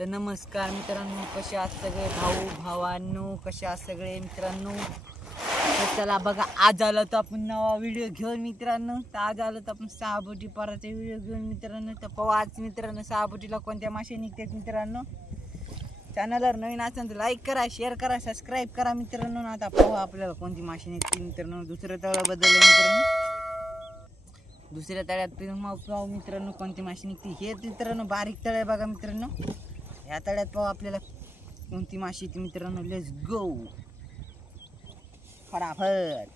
तर नमस्कार मित्रांनो, कसे आहात सगळे भाऊ भावांनो, कसे आहात सगळे मित्रांनो. तर चला बघा, आज आलो तर आपण नवा व्हिडिओ घेऊन मित्रांनो. तर आज आलो तर आपण सहाबोटी पाराचा व्हिडिओ घेऊन मित्रांनो. तर पाहू आज मित्रांनो सहाबोटीला कोणत्या मासे निघतात मित्रांनो. चॅनलवर नवीन असेल तर लाईक करा, शेअर करा, सबस्क्राईब करा मित्रांनो. आता पाहू आपल्याला कोणती मासे निघतील मित्रांनो. दुसऱ्या तळ्यात बदललं मित्रांनो, दुसऱ्या तळ्यात पाहू मित्रांनो कोणती मासे निघते. हे मित्रांनो बारीक तळे बघा मित्रांनो. ह्या तळ्यात पाहू आपल्याला कोणती माशी येते मित्रांनो. लेट्स गो फटाफट.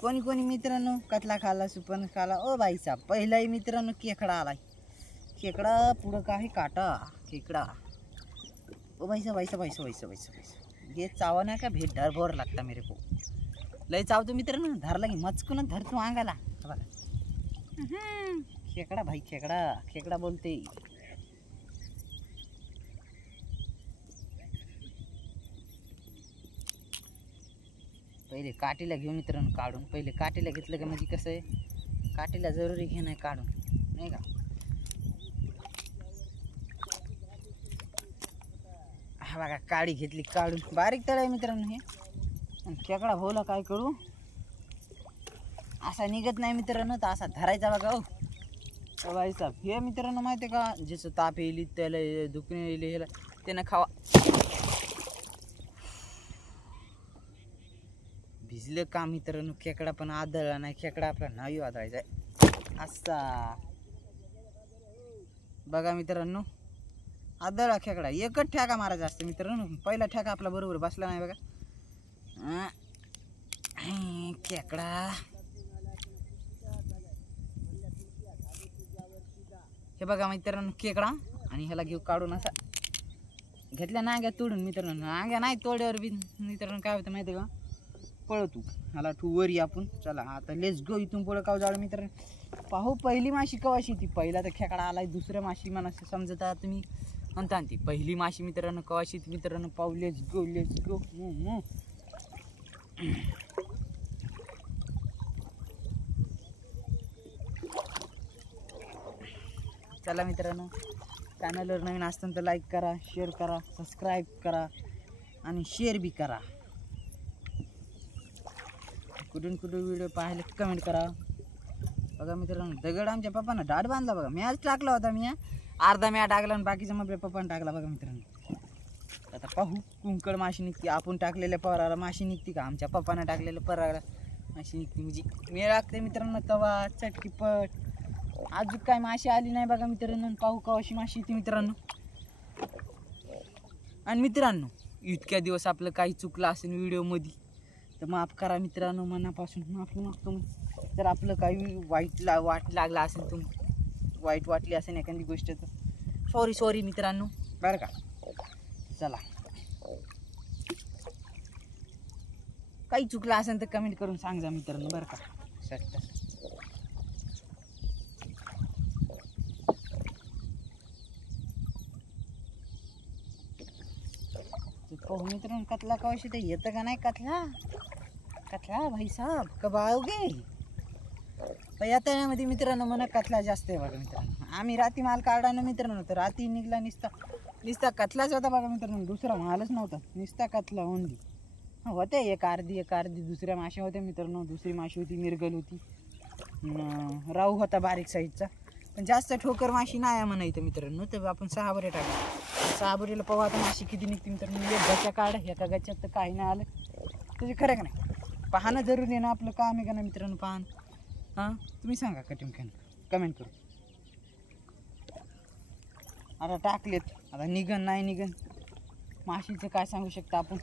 कोणी कोणी मित्रांनो कतला खाला, सुपन खाला. ओ भाई साहब, पहिलाही मित्रांनो खेकडा आलाय. खेकडा पुढं काही काटा खेकडा. ओ भाई साहब, वैसा वैसा वैसा वैसा वैसा ये चावा ना का भेट धर भोर लागता मेरे को. लय चावतो मित्रांनो, धरला की मचकून धरतो अंगाला. बघा खेकडा भाई, खेकडा खेकडा बोलते. पहिले काठीला घेऊ मित्रांनो काढून. पहिले काठीला घेतलं का म्हणजे कसं आहे, काठीला जरुरी घेणं आहे काढून, नाही का. हा बघा काडी घेतली काढून. बारीक तळ आहे मित्रांनो हे. आणि खेकडा भाऊला काय करू, असा निघत नाही मित्रांनो, तर असा धरायचा बघा. ओ भाई साहब, हे मित्रांनो माहिती आहे का, जसं ताप येईल त्याला दुखणे येईल ह्याला त्यानं खावा. भिजलं का मित्रांनो, खेकडा पण आदळला नाही. खेकडा आपला नाही आदळायचा आहे असा. बघा मित्रांनो, आदळला खेकडा. एकच ठ्याका मारायचा असतं मित्रांनो. पहिला ठ्याका आपला बरोबर बसला नाही बघा. खेकडा हे बघा मित्रांनो खेकडा. आणि ह्याला घेऊ काढून असा. घेतल्या नांग्या तोडून मित्रांनो. नांग्या नाही तोड्यावर बी मित्रांनो काय होतं माहिती आहे का, पळतो ह्याला ठू वरी आपण. चला आता लेट्स गो. इथून पुढं काव जाळ मित्रांनो. पाहू पहिली माशी कवाशी ती. पहिला तर खेकडा आलाय, दुसऱ्या माशी मला समजता तुम्ही म्हणता ती पहिली माशी मित्रांनो कवाशी ती मित्रांनो. पाहू लेट्स गो लेट्स गो. चला मित्रांनो, चॅनलवर नवीन असताना तर लाईक करा, शेअर करा, सबस्क्राईब करा आणि शेअर बी करा. कुठून कुठून व्हिडिओ पाहायला कमेंट करा. बघा मित्रांनो, दगड आमच्या पप्पानं दाढ बांधला बघा. मी आज टाकला होता, मी अर्धा म्या टाकला आणि बाकीचा मग पप्पानं टाकला बघा मित्रांनो. आता पाहू कुंकड माशी निघते. आपण टाकलेल्या पराला माशी निघते का आमच्या पप्पानं टाकलेल्या पराला माशी निघते. म्हणजे मी लागते मित्रांनो तवा चटकीपट. अजून काय माशी आली नाही बघा मित्रांनो. पाहू कवाशी माशी येते मित्रांनो. आणि मित्रांनो, इतक्या दिवस आपलं काही चुकलं असेल व्हिडिओमध्ये तर माफ करा मित्रांनो, मनापासून माफी मागतो. जर आपलं काही वाईट लागला असेल, वाईट वाटली असेल एखादी गोष्ट तर सॉरी मित्रांनो बरं का. चला, काही चुकलं असेल तर कमेंट करून सांगा मित्रांनो बरं का. पाहू मित्रांनो कतला कवाशी ते येतं का नाही. कतला कतला भाई साहब कब आओगे. या तळ्यामध्ये मित्रांनो म्हणा कतला जास्त आहे बघा मित्रांनो. आम्ही राती माल काढा ना मित्रांनो, तर राती निघला निसता कतलाच होता बघा मित्रांनो. दुसरा मालच नव्हता, निसता कतला ओनली. होते एक अर्धी दुसऱ्या माशी होत्या मित्रांनो. दुसरी माशी होती मिरगल होती, राहू होता बारीक साईजचा. पण जास्त ठोकर माशी नाही म्हणा इथं मित्रांनो. तर आपण 6 बरे टाकले. 6 बरेला पाहू आता माशी किती निघते मित्रांनो. एक गच्चा काढ, एका गच्च्यात तर काही नाही आलं त्याचे खरं का नाही. पाहणं जरूर आहे ना, आपलं काम आहे का ना मित्रांनो. पाहणं हां तुम्ही सांगा कमेंट करू. आता टाकलेत, आता निघन नाही निघन माशीचं काय सांगू शकता आपण.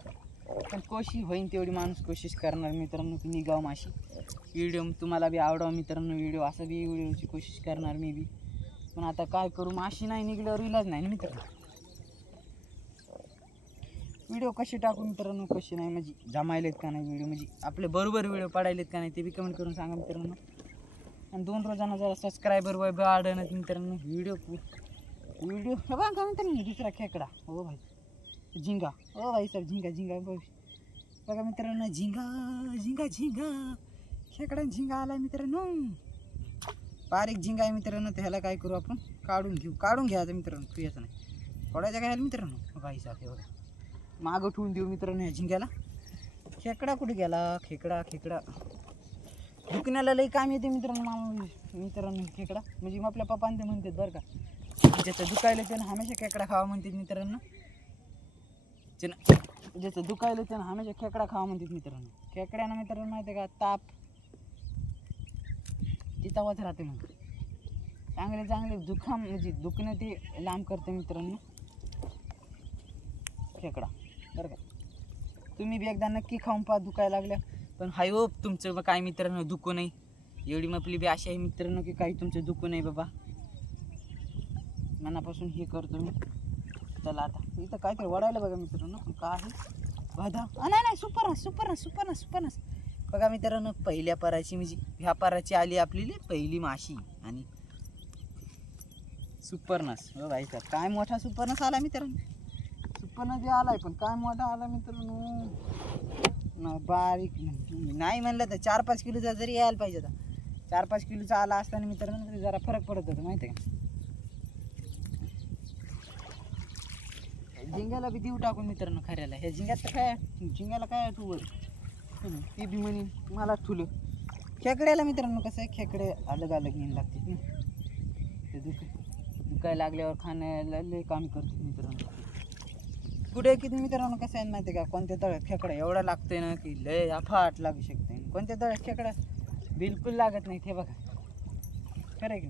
पण कोशिश होईन तेवढी माणूस कोशिश करणार मित्रांनो की निघाव माशी. व्हिडिओ तुम्हाला बी आवडावं मित्रांनो. व्हिडिओ असं बी व्हिडिओची कोशिश करणार मी बी. पण आता काय करू, माशी नाही निघल्यावर इलाज नाही ना मित्रांनो. व्हिडिओ कसे टाकू मित्रांनो, कसे नाही म्हणजे जमायलेत का नाही व्हिडिओ, म्हणजे आपले बरोबर व्हिडिओ पडायलेत का नाही ते बी कमेंट करून सांगा मित्रांनो. आणि 2 रोजांना जरा सबस्क्रायबर वाढवण्यात मित्रांनो. व्हिडिओ हे बघा मित्रांनो दुसरा खेकडा. हो भाई झिंगा. हो भाई साहेब झिंगा बघा मित्रांनो. झिंगा खेकडा झिंगा आलाय मित्रांनो. बारीक झिंगा आहे मित्रांनो. त्याला काय करू आपण, काढून घ्यायचं मित्रांनो. तू याचं नाही सोडायचं काय मित्रांनो बाई साथे बघा मागं ठेवून देऊ मित्रांनो या झिंग्याला. खेकडा कुठे गेला? खेकडा दुखण्याला लई काम येते मित्रांनो खेकडा म्हणजे मग आपल्या पप्पांनी ते म्हणतात बरं का, ज्याचं दुखायला त्यानं हमेशा खेकडा खावा म्हणतात मित्रांनो. ज्याचं दुखायला त्यानं हमेशा खेकडा खावा म्हणतात मित्रांनो. खेकड्यानं मित्रांनो माहिती आहे का ताप तिथावाच राहते मग चांगले दुखा म्हणजे दुखणं ते लांब करते मित्रांनो खेकडा बरं का. तुम्ही बी एकदा नक्की खाऊन पहा दुखायला लागल्या. पण हाय हो तुमचं काय मित्रांनो दुखू नाही एवढी मपली बी अशी आहे मित्रांनो की काही तुमचं दुखू नाही बाबा. मनापासून हे करतो मी. चला आता इथं काहीतरी वडायला बघा मित्रांनो. पण काय आहे बाधा नाही सुपरनस बघा मित्रांनो. पहिल्या पराची म्हणजे ह्या पराची आली आपली पहिली माशी आणि सुपरनस बाई का काय मोठा सुपरनस आला मित्रांनो. सुपरनस जे आलाय पण काय मोठा आला मित्रांनो. बारीक नाही म्हणलं तर 4-5 किलोचा जरी यायला पाहिजे होता. 4-5 किलोचा आला असताना मित्रांनो तरी जरा फरक पडत होता माहिती आहे का. झिंग्याला बी देऊ टाकून मित्रांनो खऱ्याला. ह्या झिंग्यात तर काय झिंग्याला काय तू ती बी म्हणे मला ठुलं. खेकड्याला मित्रांनो कसं आहे खेकडे अलग घेऊन लागतात ना. ते दुखायला लागल्यावर खाण्याला लय काम करतात मित्रांनो. कुठे किती मित्रांनो कसं आहे माहिती आहे का कोणत्या तळ्यात खेकडा एवढा लागतोय ना की लय अफाट लागू शकते. कोणत्या तळ्यात खेकडा बिलकुल लागत नाही ते बघा. खरं आहे की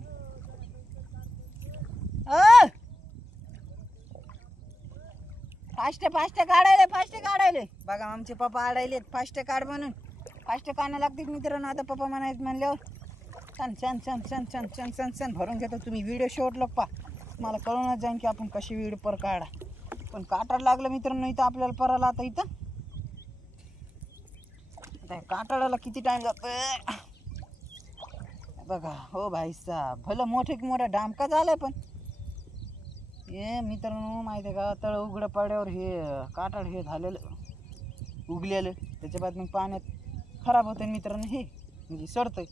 फास्ट काढायले बघा. आमचे पप्पा आडायलेत फास्ट काढ म्हणून. फास्ट काढणं लागते मित्रांनो. आता पप्पा म्हणायचं म्हणल्यावर छान भरून घेतो. तुम्ही व्हिडिओ शेवट लोक पा मला कळूनच जाईन की आपण कशी व्हिडिओ पर काढा. पण काटाड लागलं मित्रांनो इथं आपल्याला पराला. आता इथं काटाडाला किती टाइम जातोय बघा. हो भाई साहेब भलं मोठा डामका झालाय पण हे मित्रांनो माहिती आहे का तळ उघडं पड्यावर हे काटाड हे झालेलं उगलेलं त्याच्या बाद मग पाण्यात खराब होतं मित्रांनो. हे म्हणजे सडतंय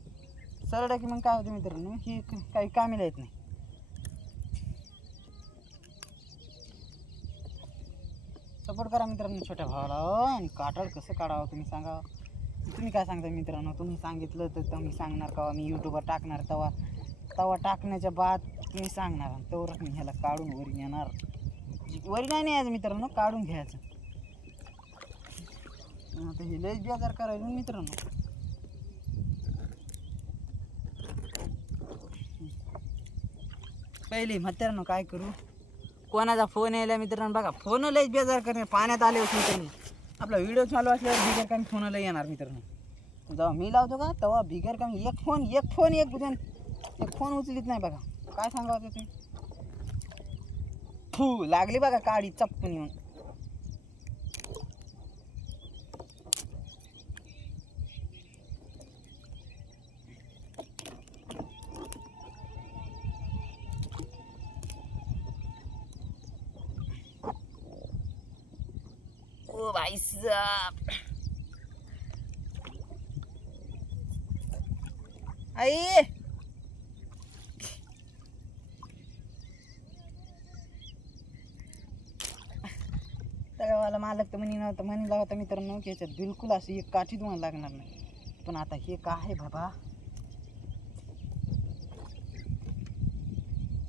सरडं की मग काय होतं मित्रांनो ही काही कामीला येत नाही. सपोर्ट करा मित्रांनो छोट्या भावाला. आणि काटाड कसं काढावं तुम्ही सांगा. तुम्ही काय सांगता मित्रांनो. तुम्ही सांगितलं तर मी सांगणार का मी यूट्यूबवर टाकणार तवा टाकण्याच्या बाद तुम्ही सांगणार तेवढंच मी ह्याला काढून वरी येणार. वरी नाही यायचं मित्रांनो काढून घ्यायचं. आता हे लयच बेजार करायचं मित्रांनो. पहिले म्हाताऱ्यानं काय करू कोणाचा फोन यायला मित्रांनो बघा. फोन लयच बेजार करणे पाण्यात आले होते मित्रांनो. आपला व्हिडिओ चालू असल्यावर बिगर कमी फोनला येणार मित्रांनो. जेव्हा मी लावतो का तेव्हा बिगर कमी एक फोन उचलीत नाही बघा. काय सांगा होतं तुम्ही लागली बघा काडी चप्पून येऊन. ओ भाई साहब आई तळवाला मालक तर म्हणला होता मित्रांनो की याच्यात बिलकुल अशी एक काठी तुम्हाला लागणार नाही. पण आता हे काय आहे बाबा.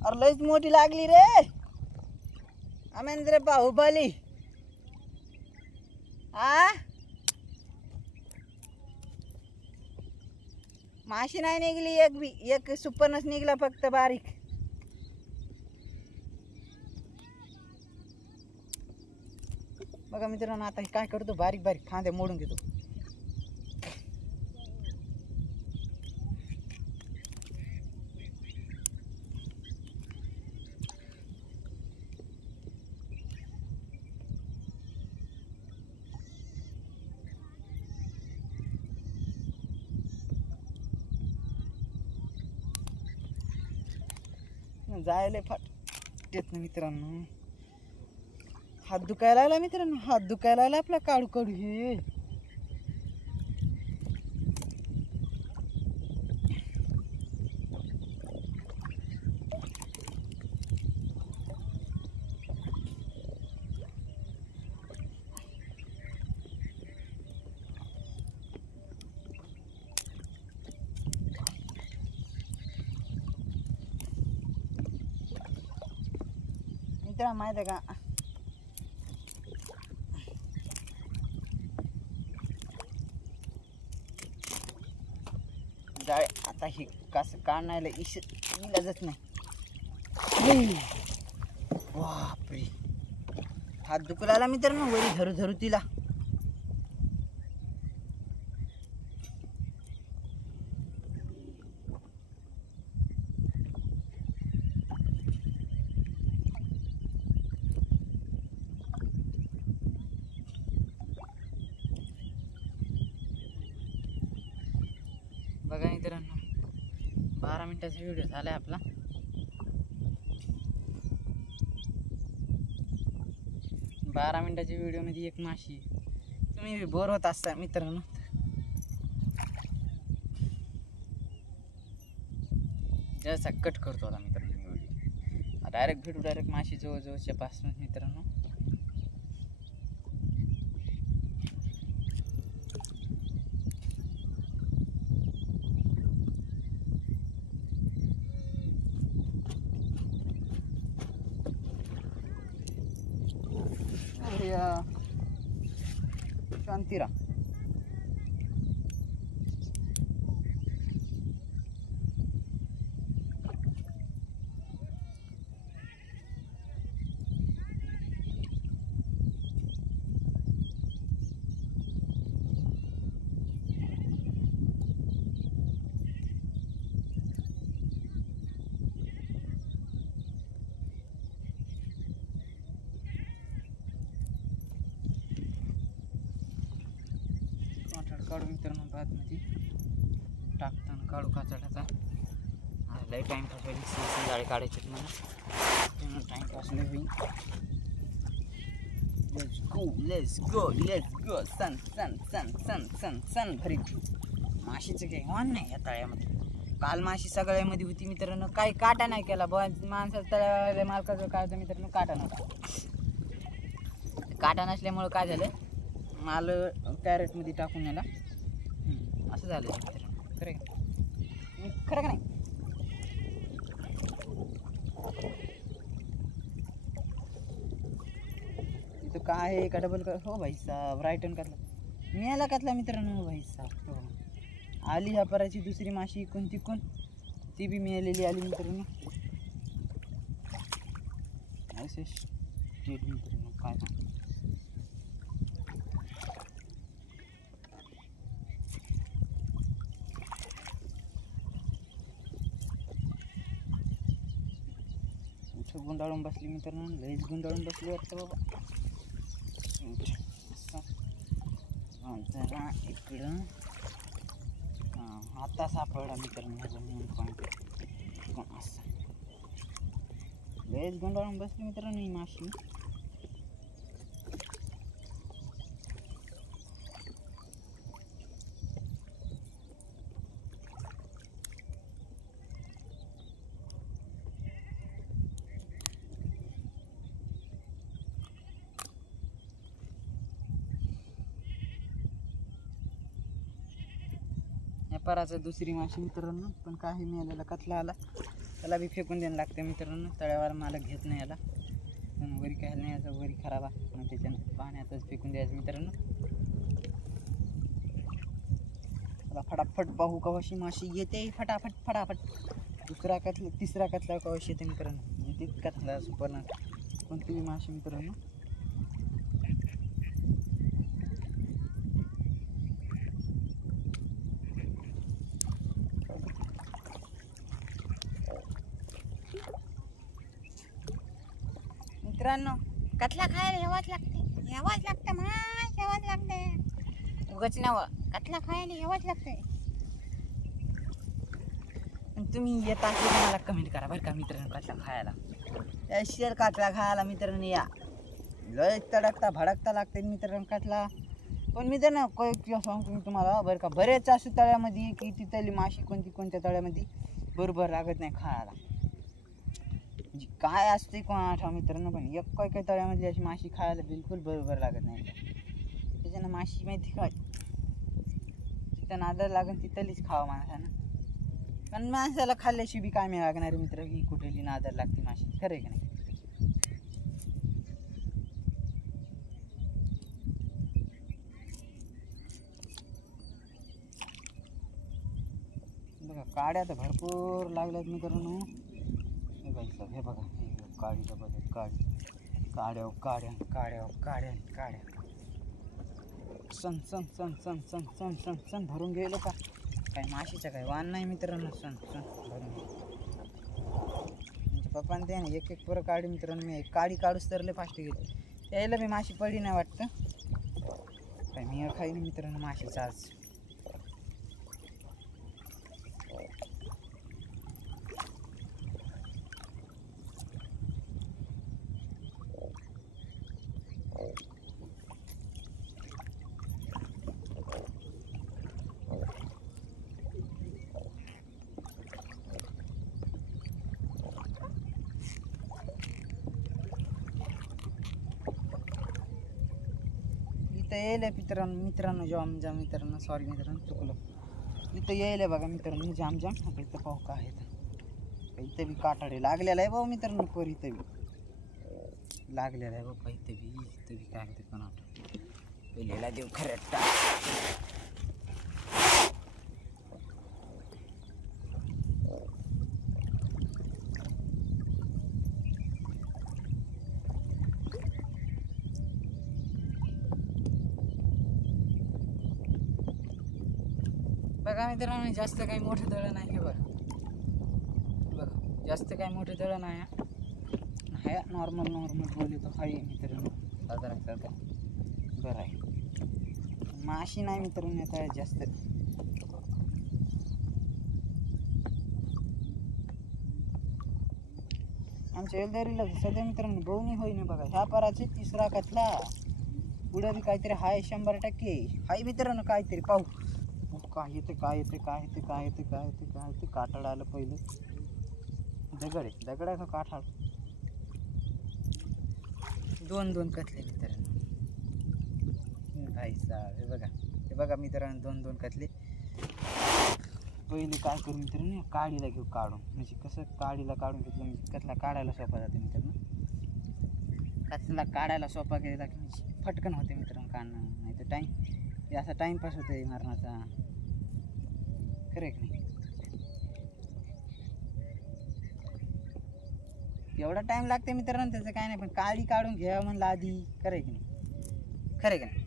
अरे लयच मोठी लागली रे अमेंद्र बाहुबली. माशी नाही निघली एक सुपरनच निघला फक्त बारीक. बघा मित्रांनो आता काय करतो बारीक खांदे मोडून घेतो. जायला फाट येत नाही मित्रांनो. हात दुखायला लागला मित्रांनो. हात दुखायला लागला आपला काढू हे. मित्रांनो माहिती आहे का, जाळे आता हे कसं काढण्याला इलाजच नाही. बापरे, हात दुखला मित्रांनो वरी धरू धरू तिला. बघा मित्रांनो 12 मिनिटाचा व्हिडिओ झाला आहे आपला. बारा मिनिटाच्या व्हिडिओमध्ये एक माशी. तुम्ही बोर होत असता मित्रांनो, जसा कट करतो आता मित्रांनो व्हिडिओ. डायरेक्ट भेटू डायरेक्ट माशी जवळजवळच्या पासून मित्रांनो. शांतीरा काढू मित्रांनो. भातमध्ये टाकताना काढू काचडाचा. लय टाईमपास होईल, संध्याकाळी काढायचे मला टाईमपास लय होईल. लेट्स गो सन सन सन सन सन सन भरीत. माशीचं काही वाण नाही या तळ्यामध्ये. काल माशी सगळ्यामध्ये होती मित्रांनो, काही काटा नाही केला. माणसाचं तळ्याला मालकाचं काय होतं मित्रांनो, काटा नव्हता. काटा नसल्यामुळं काय झालं, माल कॅरेटमध्ये टाकून याला असं झालं मित्रांनो. खरं का नाही. इथं काय आहे का डबल का. हो भाई साहेब रायटन कातला मी याला कातला मित्रांनो. भाई साहेब हो आली ह्या पराची दुसरी माशी इकून तिकून ती बी मिळालेली आली मित्रांनो. असे मित्रांनो काय गुंडाळून बसली मित्रांनो. लईच गुंडाळून बसली वाटतं बाबा. जरा इकडं आता सापडला मित्रांनो. असं लईच गुंडाळून बसली मित्रांनो ही माशी. पराचा दुसरी माशी मित्रांनो. पण काही मिळालेला कतला आला, त्याला बी फेकून द्यायला लागते मित्रांनो. तळ्यावर मला घेत नाही याला, पण वरी काय नाही याचा वरी खराब आहे मग त्याच्यानं पाण्यातच फेकून द्यायचं मित्रांनो. त्याला फटाफट पाहू कवाशी माशी येते. फटाफट फटाफट दुसरा कतला तिसरा कतला कवाशी येते मित्रांनो. येते कतला सुपर कोणती माशी मित्रांनो. मित्रांनो कतला खायला यावाच लागते माश यावाच लागते. उगाच नाव कतला खायला यावाच लागते. तुम्ही येता की मला कमेंट करा बरं का मित्रांनो. कतला खायला शेर कतला खायला मित्रांनो या. लय तडकता भडकता लागते मित्रांनो कतला. पण मित्रांनो किंवा सांगतो मी तुम्हाला बरं का, बरेच असू तळ्यामध्ये की तिथली माशी कोणत्या तळ्यामध्ये बरोबर लागत नाही खायला. काय असते कोण आठवा मित्रांनो. पण एक काही तळ्यामध्ये अशी माशी खायला बिलकुल बरोबर लागत नाही. त्याच्यानं माशी माहिती काय जिथं नादर लागेल तिथलीच खावं माणसानं. पण माणसाला खाल्ल्याशिवाय काय मिळणार मित्र की कुठेली नादर लागते माशी. खरं आहे की नाही. काड्या तर भरपूर लागल्यात मित्रांनो. हे बघा, हे बघा, काडीचं बघा, काड्या काड्या काड्या काड्या काड्या सण सण सण सण सण सण सण सण भरून गेलो का काय. माशीचा काय वाण नाही मित्रांनो. सण सण भरून म्हणजे पप्पाने ते ना एक एक पुरं काढी मित्रांनो. मी एक काडी काढूच तर लय फास्ट गेली. त्याला मी माशी पडली नाही वाटतं. काय मी खाईन मित्रांनो माशीचा आज. इथं येईल मित्रांनो जाम मित्रांनो. सॉरी मित्रांनो चुकलं. इथं येईल बघा मित्रांनो जाम आता इथं पाहू का आहे. इथं बी काटाडे लागलेला आहे भाऊ मित्रांनो. पर इथं बी लागलेला आहे बाबा. इथं बी काय होते कोणा पहिलेला देऊ खरं. बघा मित्रांनो जास्त काही मोठं तळं नाही. हे बघा जास्त काही मोठं तळं नाही. हाय नॉर्मल बोलू तर हाय मित्रांनो. साधारण बरं आहे. माशी नाही मित्रांनो आता जास्त. आमच्या एलदारीला सध्या मित्रांनो बवणी होईना बघा. ह्या पराचे तिसरा कथला. पुढं बी काहीतरी हाय 100% हाय मित्रांनो. काहीतरी पाहू काय येते काटाड आलं पहिलं. दगड आहे का काठाळ. दोन कथले मित्रांनो. भाई साहेब हे बघा मित्रांनो 2 कथले. पहिले काय करू मित्रांनो काडीला घेऊ काढून. म्हणजे कसं काडीला काढून घेतलं म्हणजे कथला काढायला सोपा जाते मित्रांनो. कथला काढायला सोपा गेला की म्हणजे फटकन होते मित्रांनो काढणं. नाही तर टाईम असा टाईमपास होते मरणाचा. खरं की नाही. एवढा टाइम लागते मित्रांनो त्याचं काय नाही. पण काडी काढून घ्यावं म्हणलं आधी. खरं की नाही. खरं की नाही.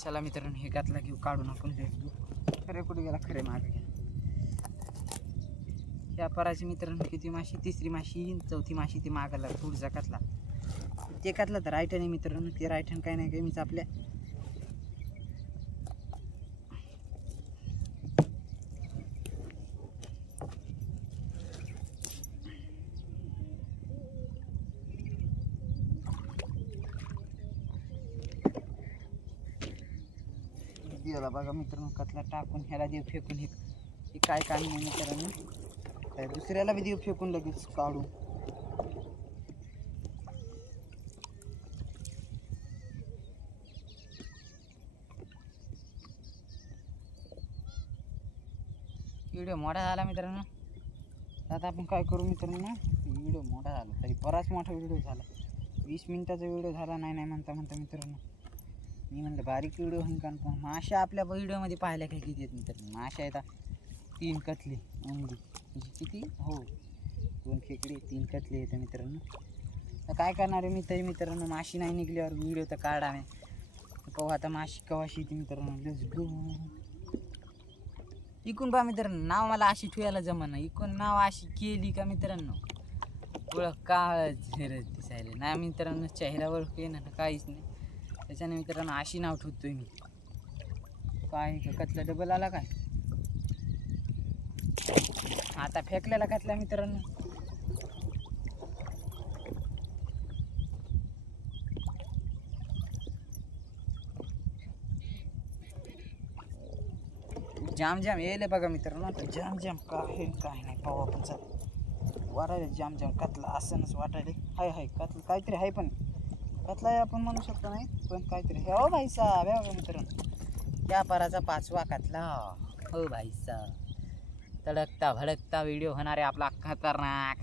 चला मित्रांनो हे घातला घेऊ काढून आपण घेऊ. खरे कुठे गेला. खरे मागे गेला. ह्या पराची मित्रांनो किती माशी. तिसरी माशी चौथी माशी ती मागायला पुढचा कातला. ते कातला तर राईट आहे मित्रांनो. ते राईट हँड काय नाही काय मीच आपल्या दिला बघा मित्रांनो. कतला टाकून ह्याला देव फेकून. हे काय काम नाही मित्रांनो. काय दुसऱ्याला बी देव फेकून लगेच काढू. व्हिडिओ मोठा झाला मित्रांनो. आता आपण काय करू मित्रांनो. व्हिडिओ मोठा झाला तरी बराच मोठा व्हिडिओ झाला. 20 मिनिटाचा व्हिडिओ झाला. नाही म्हणता मित्रांनो. मी म्हणलं बारीक व्हिडिओ होईन कारण पण माशा आपल्या व्हिडिओमध्ये पाहायला काही किती आहेत मित्रांनो. माशा येतात 3 कतले ओनली. म्हणजे किती हो 2 खेकडे 3 कतले येतं मित्रांनो. तर काय करणार आहे मी तरी मित्रांनो. माशी नाही निघल्यावर व्हिडिओ तर काढा नाही. पाहू आता माशी कवाशी येते मित्रांनो. Let's go. इकून पहा मित्रांनो नाव मला अशी ठेवायला जमना. इकून नाव अशी केली का मित्रांनो ओळख काळ दिसायला नाही मित्रांनो. चेहरा ओळख ना काहीच नाही. त्याच्याने मित्रांनो अशी नाव ठेवतोय मी. काय कतला डबल आला काय. आता फेकलेला कतला मित्रांनो. जाम येईल बघा मित्रांनो. आता जाम काय नाही पाहू आपण. चल वाटायला जाम कतला असंच वाटायला. हाय कतला काहीतरी आहे. पण कतला आपण म्हणू शकतो नाही पण काहीतरी हे. हो भाई साहेब बघा मित्रांनो. त्या पाराचा 5वा कतला. हो भाई साहब, तडकता भडकता व्हिडिओ होणार आहे आपला खतरनाक.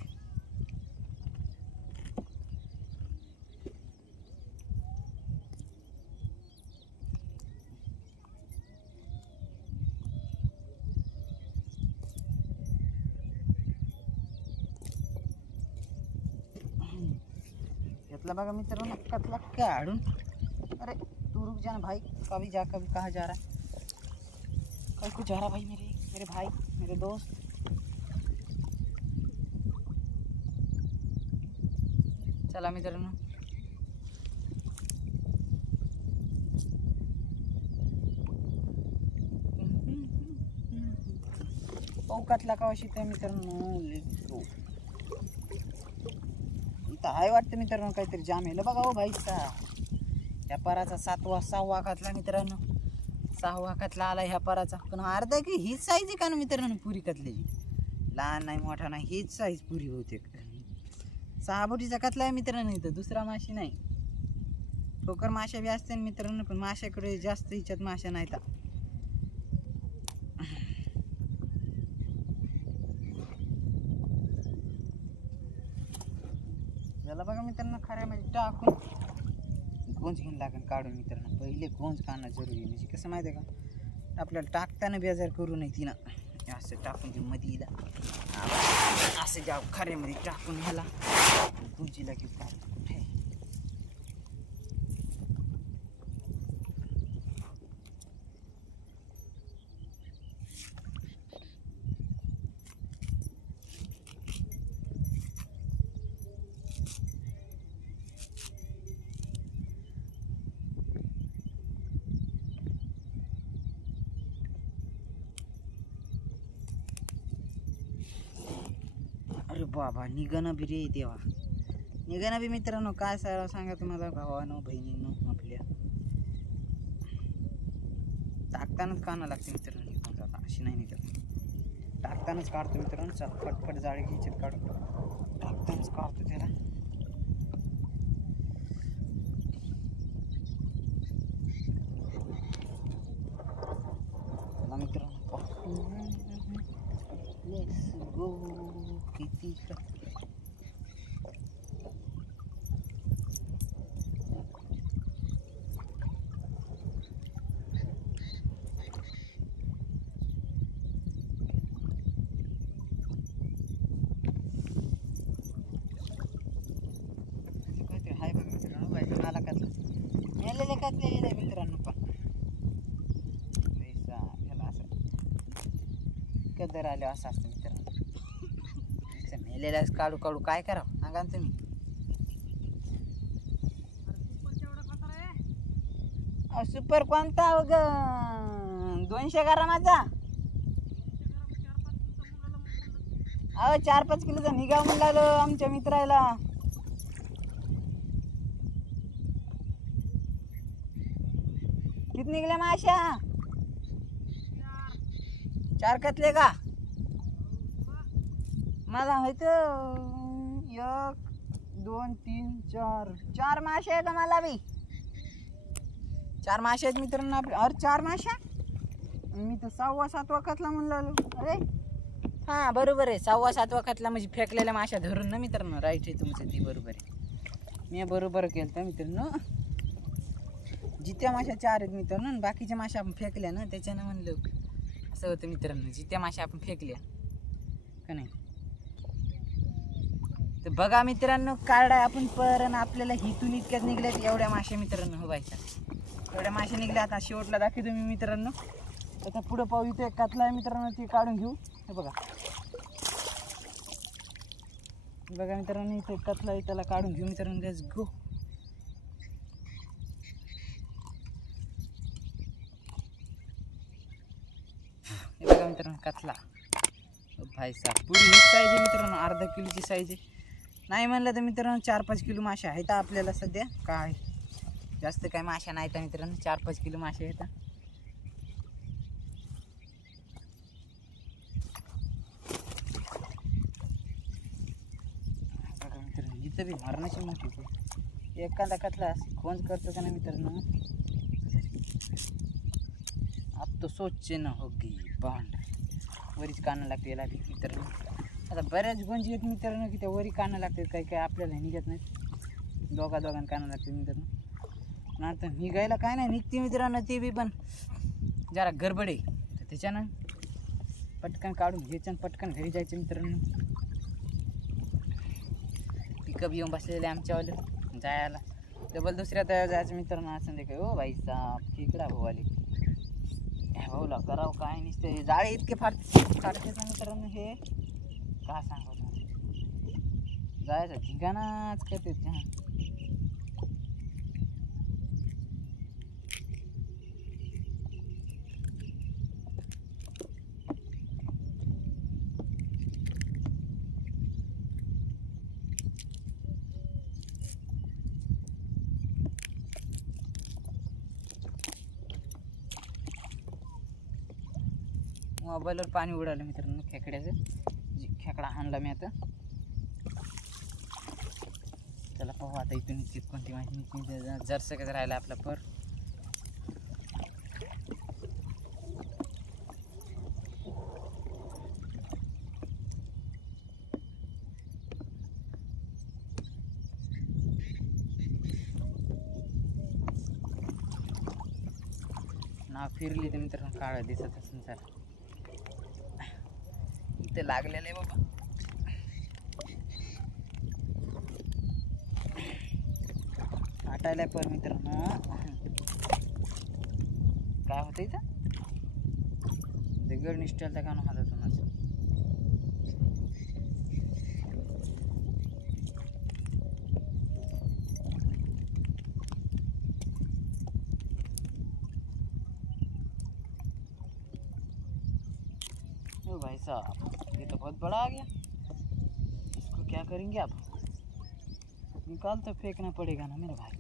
घेतला बघा मित्रांनो कतला काढून. अरे तू रुक जाना भाई, कभी जा कभी कहाँ जा रहा है, कल को जा रहा भाई, मेरे भाई मेरे दोस्त. चला मित्रांनो, पाहू कतला का अशी त्या मित्रांनो. Let's go. इथं आहे वाटतं मित्रांनो काहीतरी जाम आहे बघा. हो भाई सा ह्या पराचा 6वा खातला मित्रांनो, 6वा खातला आला ह्या पराचा. पण अर्धा की हीच साईज आहे का ना मित्रांनो पुरी कतल्याची, लहान नाही मोठा नाही, हीच साईज पुरी बहुतेक. 6 बोटीचा कतला आहे मित्रांनो. इथं दुसरा माशी नाही. ठोकर माशा बी असते मित्रांनो, पण माशाकडे जास्त हिच्यात माशा नाहीत. याला बघा मित्रांनो खऱ्यामध्ये टाकून गोंज घेऊन लागेल काढून मित्रांनो. पहिले गोंज काढणं जरुरी आहे, म्हणजे कसं माहिती आहे का, आपल्याला टाकताना बेजार करू नये तिनं. असं टाकून घेऊ मध्ये असं जाऊ खऱ्यामध्ये टाकून ह्याला गुंजीला घेऊ काढून. कुठे अरे बाबा निघणं बी रे देवा, निघणं बी मित्रांनो. काय सांगा तुम्हाला भावानो बहिणींनो, आपल्या टाकतानाच काढणं लागते मित्रांनो. निघून जाता अशी नाही निघत, टाकतानाच काढतो मित्रांनो. चल फटफट जाळी घ्यायची काढून टाकतानाच काढतो त्याला. मित्रांनो लेट्स गो. किती हाय बघा मित्रांनो. पाहिजे मला कतलं मेलेले कतलेले मित्रांनो. पण पैसा ह्याला असं कदर आले असं असतं मित्रांनो. मेलेल्याच काढू काढू काय करावं सांगा ना तुम्ही. सुपर कोणता ग 200 ग्रामाचा? अहो 4-5 किलोचा निघाव म्हणलं आमच्या मित्राला. किती निघल्या माश्या? 4 कतले का? मला माहित 1 2 3 4 मासे आहेत मला बी. 4 मासे आहेत मित्रांनो आपले. अरे 4 माशा, मी तर 6वा-7वा खातला म्हणलं. अरे हां बरोबर आहे, 6वा-7वा खातला म्हणजे फेकलेल्या माशा धरून ना मित्रांनो. राईट आहे तुमचं, ती बरोबर आहे. मी बरोबर केलं तर मित्रांनो. जित्या माशा 4 आहेत मित्रांनो, बाकीच्या माशा आपण फेकल्या ना त्याच्यानं म्हणलं असं होतं मित्रांनो. जित्या माशा आपण फेकल्या का नाही. तर बघा मित्रांनो काढाय आपण पण आपल्याला हिथून इतक्यात निघल्यात एवढ्या माशा मित्रांनो. हो बायचा एवढ्या माशा निघल्या. आता शेवटला दाखवतो मी मित्रांनो. आता पुढं पाहू. इथे कतला आहे मित्रांनो, ती काढून घेऊ. हे बघा बघा मित्रांनो, इथे कतला आहे त्याला काढून घेऊ मित्रांनो. Let's go. हे बघा मित्रांनो कतला. भाई साहेब पुरी हीच साईज आहे मित्रांनो, अर्धा किलोची साईज आहे. नाही म्हणलं तर मित्रांनो 4-5 किलो मासे आहेत आपल्याला सध्या. काय जास्त काय माशा नाहीत मित्रांनो, 4-5 किलो मासे आहेत. बघा मित्रांनो इथं बी मारण्याची मोठी एखादा कतला खोंज करतो का नाही मित्रांनो. तो सोचे न होगी बॉन्ड वरीच कानं लागते याला मित्रांनो. आता बऱ्याच गोंजी आहेत मित्रांनो की त्या वरी कानं लागतात, काही काही आपल्याला निघत नाहीत. दोघांना कानं लागतात मित्रांनो. नंतर निघायला काय नाही निघते मित्रांनो, ते बी पण जरा गडबड आहे. तर त्याच्यानं पटकन काढून घ्यायचं आणि पटकन घरी जायचं मित्रांनो. पिकअप येऊन बसलेले आमच्यावालं जायला. डबल दुसऱ्या तयार जायचं मित्रांनो. असं काय ओ भाई साहेब खेकडा भाऊ आले भाऊला करावं काय नसते. जाळे इतके फाडते मित्रांनो, हे काय सांगू जायचं ठिकाणाच करते. मोबाईलवर पाणी उडालं मित्रांनो खेकड्याचं. खेकडा आणला मी आता. चला पाहू आता इथून इतकी कोणती माहिती जरसं कसं राहिलं आपला पर. नाव फिरली तर मित्रांनो काळ दिसत असेल. चला इथे लागलेलं आहे बाबा. आटायला पर मित्रांनो काय होतं इथं दगड निष्ठलता का न हातात माझं. ओ भाई साहब ये तो बहुत बड़ा आ गया, इसको क्या करेंगे आप? निकाल तो फेंकना पड़ेगा ना मेरे भाई.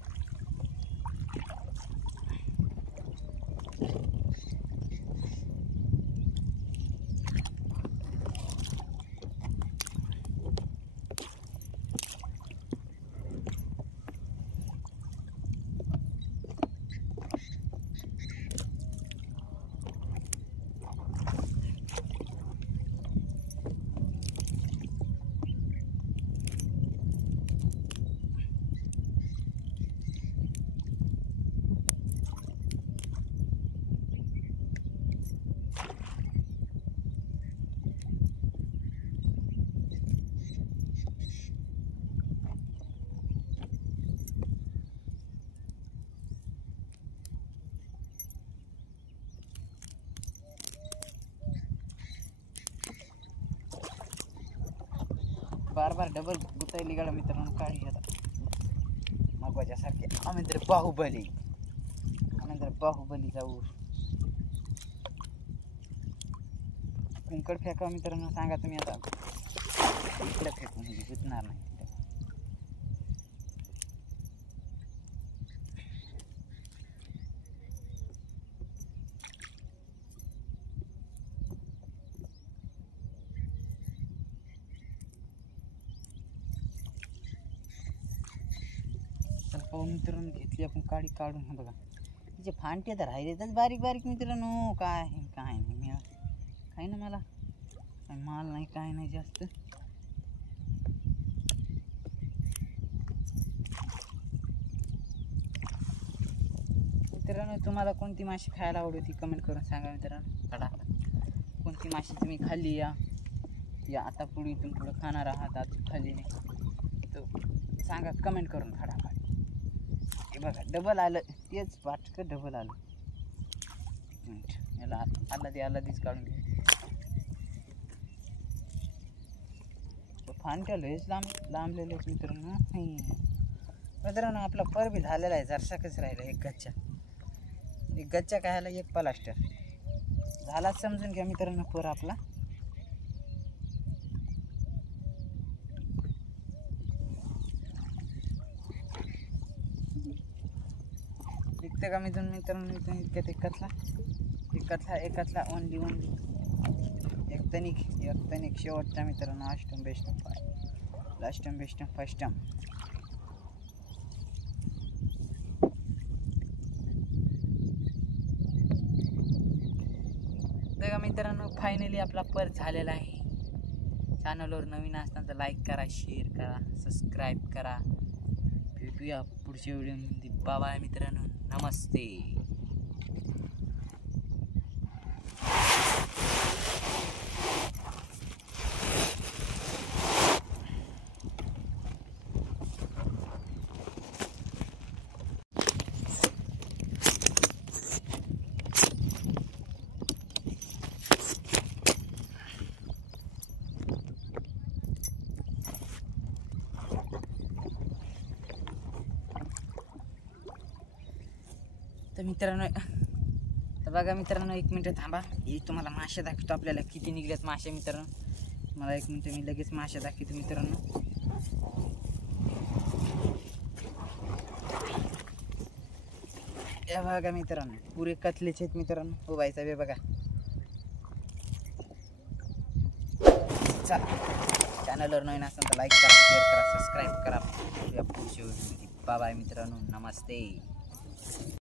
बार बार डबल गुतायली गाडा मित्रांनो. काढी आता मगवाच्यासारखे आमेंद्र बाहुबली जाऊ. कुंकड फेका मित्रांनो सांगा तुम्ही. आता इकडे फेकून गुतणार नाही. मित्रांनो घेतली आपण काडी काढून. हे बघा तिचे फांटे तर राहिलेतच बारीक बारीक मित्रांनो. काय काय नाही मी काही ना मला काय माल नाही काय नाही जास्त. मित्रांनो तुम्हाला कोणती माशी खायला आवडते कमेंट करून सांगा मित्रांनो. काढा कोणती माशी तुम्ही खाल्ली या आता पुढे इथून पुढं खाणार आहात आज खाल्ली नाही तर सांगा कमेंट करून. काढा हे बघा डबल आलं तेच पाटकं डबल आलं. याला आला तीच काढून घे. फांट्या लयच लांबलेलेच मित्रांनो. मित्रांनो आपला पर बी झालेला आहे. जरसा कसं राहिला एक गच्चा काय आला एक प्लास्टर झाला समजून घ्या मित्रांनो पर आपला. इतकं का मित्रांनो इथून इतक्यात एकातला ओनली एक तनिक शेवटचा मित्रांनो. लास्टम बेस्टम फर्स्टम. फायनली आपला परत झालेला आहे. चॅनलवर नवीन असताना तर लाईक करा, शेअर करा, सबस्क्राईब करा. भेटूया पुढच्या व्हिडिओमध्ये. बाय मित्रांनो, नमस्ते. तर मित्रांनो, तर बघा मित्रांनो, 1 मिनिट थांबा. हे तुम्हाला मासे दाखवतो आपल्याला किती निघलेत मासे. मित्रांनो मला 1 मिनिट, मी लगेच मासे दाखवतो मित्रांनो. हे बघा मित्रांनो, पुरे कतलेचे आहेत मित्रांनो. हो बाई साहेब, बघा. चला, चॅनलवर नवीन असेल तर लाईक करा, शेअर करा, सबस्क्राईब करा. पुढच्या व्हिडिओमध्ये. बाय मित्रांनो, नमस्ते.